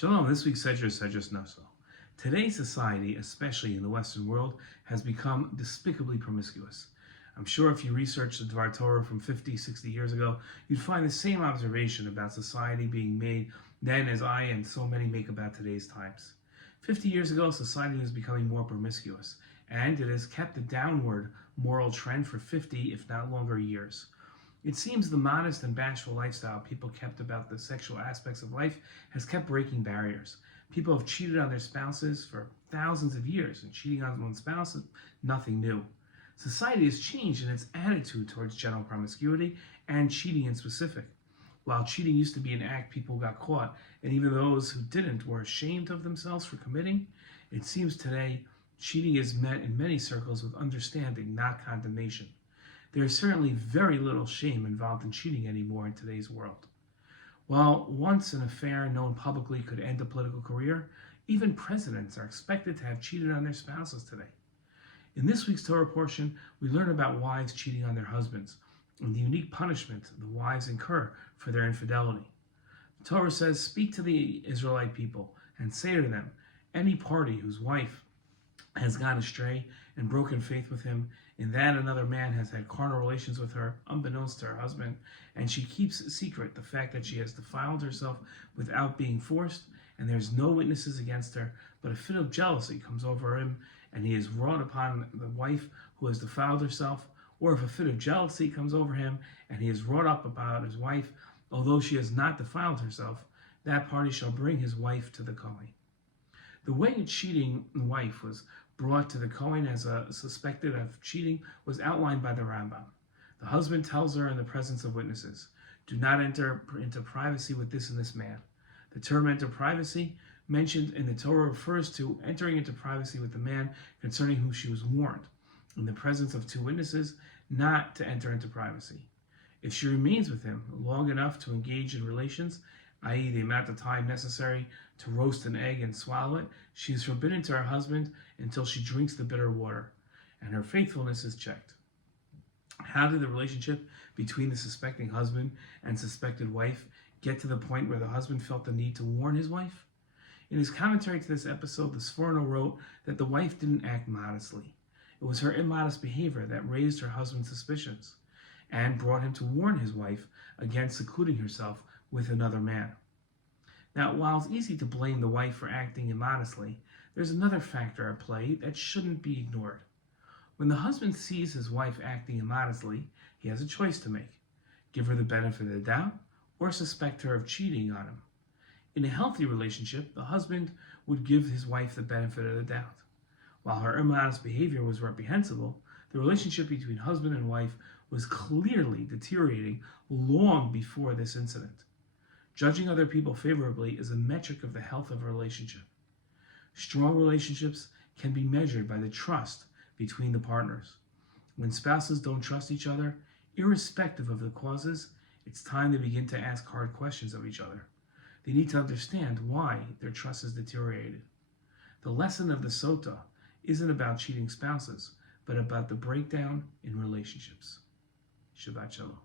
Shalom, this week's Sedra Nasso. Today's society, especially in the Western world, has become despicably promiscuous. I'm sure if you research the Dvar Torah from 50, 60 years ago, you'd find the same observation about society being made then as I and so many make about today's times. 50 years ago, society was becoming more promiscuous, and it has kept a downward moral trend for 50, if not longer, years. It seems the modest and bashful lifestyle people kept about the sexual aspects of life has kept breaking barriers. People have cheated on their spouses for thousands of years, and cheating on one's spouse is nothing new. Society has changed in its attitude towards general promiscuity and cheating in specific. While cheating used to be an act people got caught, and even those who didn't were ashamed of themselves for committing, it seems today cheating is met in many circles with understanding, not condemnation. There is certainly very little shame involved in cheating anymore in today's world. While once an affair known publicly could end a political career, even presidents are expected to have cheated on their spouses today. In this week's Torah portion, we learn about wives cheating on their husbands and the unique punishment the wives incur for their infidelity. The Torah says, "Speak to the Israelite people and say to them, any party whose wife has gone astray and broken faith with him, in that another man has had carnal relations with her, unbeknownst to her husband, and she keeps secret the fact that she has defiled herself without being forced, and there's no witnesses against her, but a fit of jealousy comes over him, and he is wrought upon the wife who has defiled herself, or if a fit of jealousy comes over him, and he is wrought up about his wife, although she has not defiled herself, that party shall bring his wife to the Kohen." The way a cheating wife was brought to the Kohen as a suspected of cheating was outlined by the Rambam. The husband tells her in the presence of witnesses, "Do not enter into privacy with this and this man." The term "enter privacy" mentioned in the Torah refers to entering into privacy with the man concerning whom she was warned, in the presence of two witnesses, not to enter into privacy. If she remains with him long enough to engage in relations, i.e. the amount of time necessary to roast an egg and swallow it, she is forbidden to her husband until she drinks the bitter water, and her faithfulness is checked. How did the relationship between the suspecting husband and suspected wife get to the point where the husband felt the need to warn his wife? In his commentary to this episode, the Sforno wrote that the wife didn't act modestly. It was her immodest behavior that raised her husband's suspicions and brought him to warn his wife against secluding herself with another man. Now, while it's easy to blame the wife for acting immodestly, there's another factor at play that shouldn't be ignored. When the husband sees his wife acting immodestly, he has a choice to make: give her the benefit of the doubt or suspect her of cheating on him. In a healthy relationship, the husband would give his wife the benefit of the doubt. While her immodest behavior was reprehensible, the relationship between husband and wife was clearly deteriorating long before this incident. Judging other people favorably is a metric of the health of a relationship. Strong relationships can be measured by the trust between the partners. When spouses don't trust each other, irrespective of the causes, it's time to begin to ask hard questions of each other. They need to understand why their trust is deteriorated. The lesson of the Sota isn't about cheating spouses, but about the breakdown in relationships. Shabbat Shalom.